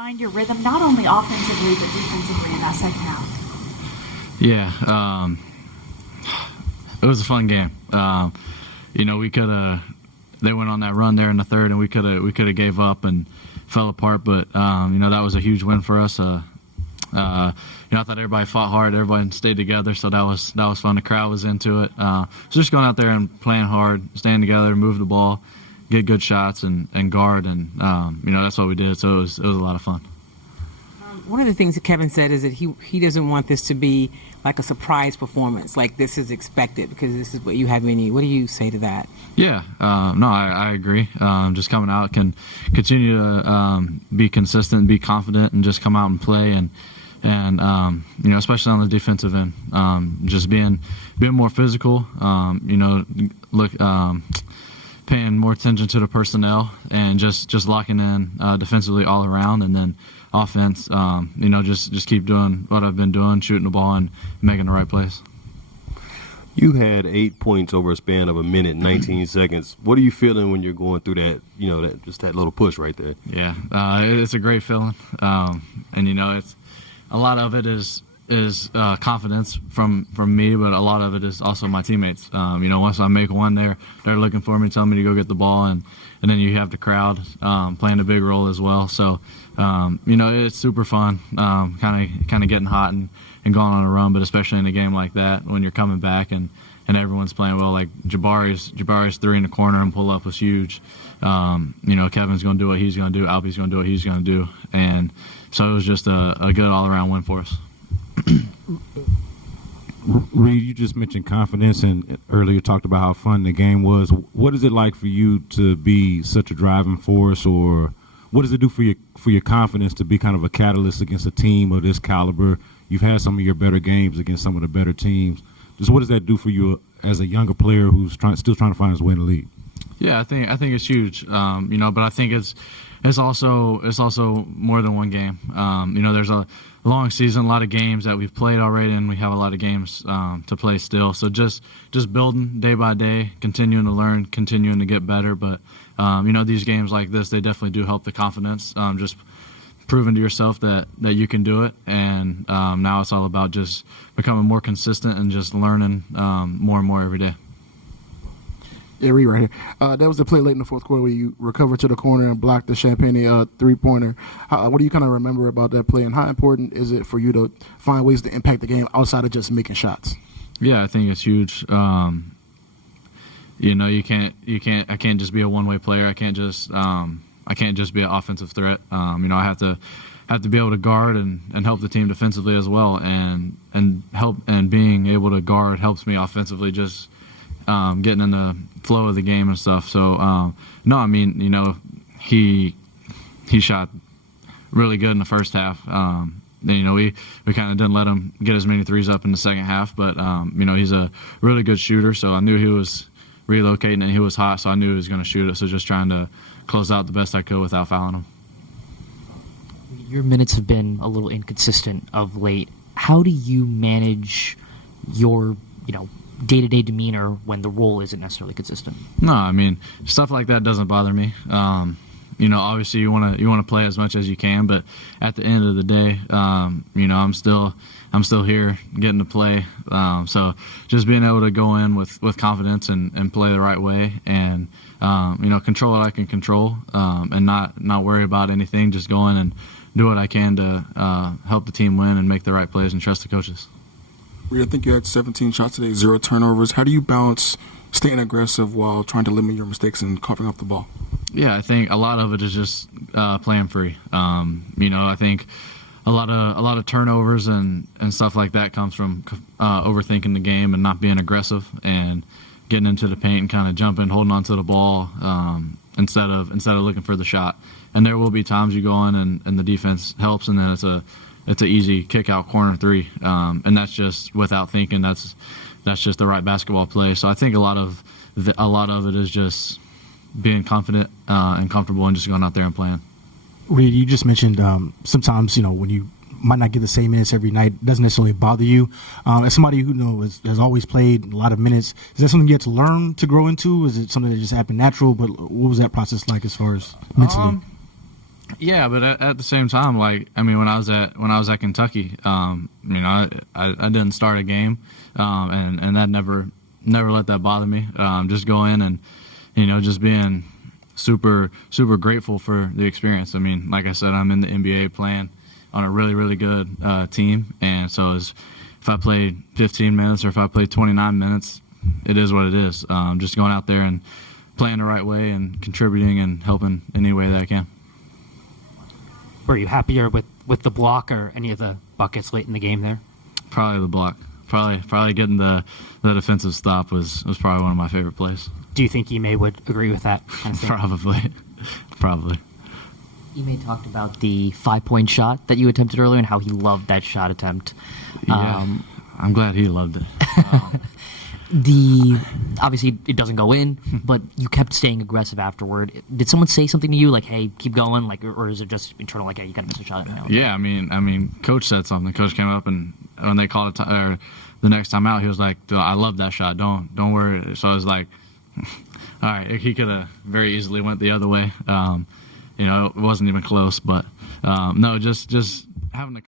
find your rhythm, not only offensively but defensively in that second half? Yeah, it was a fun game. We could have. They went on that run there in the third, and we could have gave up and fell apart. But that was a huge win for us. I thought everybody fought hard, everybody stayed together, so that was fun. The crowd was into it. So just going out there and playing hard, staying together, move the ball, get good shots, and guard, and that's what we did. So it was a lot of fun. One of the things that Kevin said is that he doesn't want this to be like a surprise performance, like this is expected because this is what you have in you. What do you say to that? Yeah, I agree. Just coming out can continue to be consistent, be confident, and just come out and play, and especially on the defensive end, just being more physical. Paying more attention to the personnel and just locking in defensively all around, and then offense, just keep doing what I've been doing, shooting the ball and making the right plays. You had 8 points over a span of a minute, 19 seconds. What are you feeling when you're going through that, that little push right there? Yeah, it's a great feeling. It's a lot of it is confidence from me, but a lot of it is also my teammates. Once I make one, they're looking for me, telling me to go get the ball, and then you have the crowd playing a big role as well. So, it's super fun, kind of getting hot and going on a run, but especially in a game like that when you're coming back and everyone's playing well. Like Jabari's three in the corner and pull up was huge. Kevin's going to do what he's going to do. Alpy's going to do what he's going to do, and so it was just a good all-around win for us. Reed, you just mentioned confidence, and earlier talked about how fun the game was. What is it like for you to be such a driving force, or what does it do for your confidence to be kind of a catalyst against a team of this caliber? You've had some of your better games against some of the better teams. Just what does that do for you as a younger player who's still trying to find his way in the league? Yeah, I think it's huge. But I think it's also more than one game. There's a long season, a lot of games that we've played already, and we have a lot of games to play still. So just building day by day, continuing to learn, continuing to get better. But these games like this, they definitely do help the confidence. Just proving to yourself that you can do it, and now it's all about just becoming more consistent and just learning more and more every day. Yeah, Reed right here. That was the play late in the fourth quarter where you recovered to the corner and blocked the Champagne three-pointer. What do you kind of remember about that play, and how important is it for you to find ways to impact the game outside of just making shots? Yeah, I think it's huge. I can't just be a one-way player. I can't just be an offensive threat. I have to be able to guard and help the team defensively as well, and being able to guard helps me offensively, just getting in the flow of the game and stuff. So he shot really good in the first half. We kind of didn't let him get as many threes up in the second half, but he's a really good shooter. So I knew he was relocating and he was hot, so I knew he was going to shoot it. So just trying to close out the best I could without fouling him. Your minutes have been a little inconsistent of late. How do you manage your, day-to-day demeanor when the role isn't necessarily consistent? No, stuff like that doesn't bother me. Obviously you want to play as much as you can, but at the end of the day, I'm still here getting to play. So just being able to go in with confidence and play the right way, and control what I can control, and not worry about anything. Just go in and do what I can to help the team win and make the right plays and trust the coaches. I think you had 17 shots today, 0 turnovers. How do you balance staying aggressive while trying to limit your mistakes and coughing up the ball? Yeah, I think a lot of it is just playing free. I think a lot of turnovers and stuff like that comes from overthinking the game and not being aggressive and getting into the paint and kind of jumping, holding onto the ball instead of looking for the shot. And there will be times you go in and the defense helps, and then it's an easy kick out corner three, and that's just without thinking. That's just the right basketball play. So I think a lot of it is just being confident and comfortable and just going out there and playing. Reed, you just mentioned sometimes when you might not get the same minutes every night, it doesn't necessarily bother you. As somebody who has always played a lot of minutes, is that something you had to learn to grow into? Is it something that just happened natural? But what was that process like as far as mentally? Yeah, but at the same time, like, I mean, when I was at Kentucky, you know, I didn't start a game, and that never let that bother me. Just go in and, you know, just being super grateful for the experience. I mean, like I said, I'm in the NBA playing on a really good team, and so if I played 15 minutes or if I played 29 minutes, it is what it is. Just going out there and playing the right way and contributing and helping any way that I can. Were you happier with the block or any of the buckets late in the game there? Probably the block. Probably getting the defensive stop was probably one of my favorite plays. Do you think Ime would agree with that kind of thing? Probably. Ime talked about the 5-point shot that you attempted earlier and how he loved that shot attempt. Yeah, I'm glad he loved it. Obviously it doesn't go in, but you kept staying aggressive afterward. Did someone say something to you like, "Hey, keep going," like, or is it just internal, like, "Hey, you gotta miss a shot"? Yeah, I mean, Coach said something. Coach came up and when they called it or the next time out, he was like, "I love that shot. Don't worry." So I was like, all right, he could have very easily went the other way. You know, it wasn't even close, but no, just having the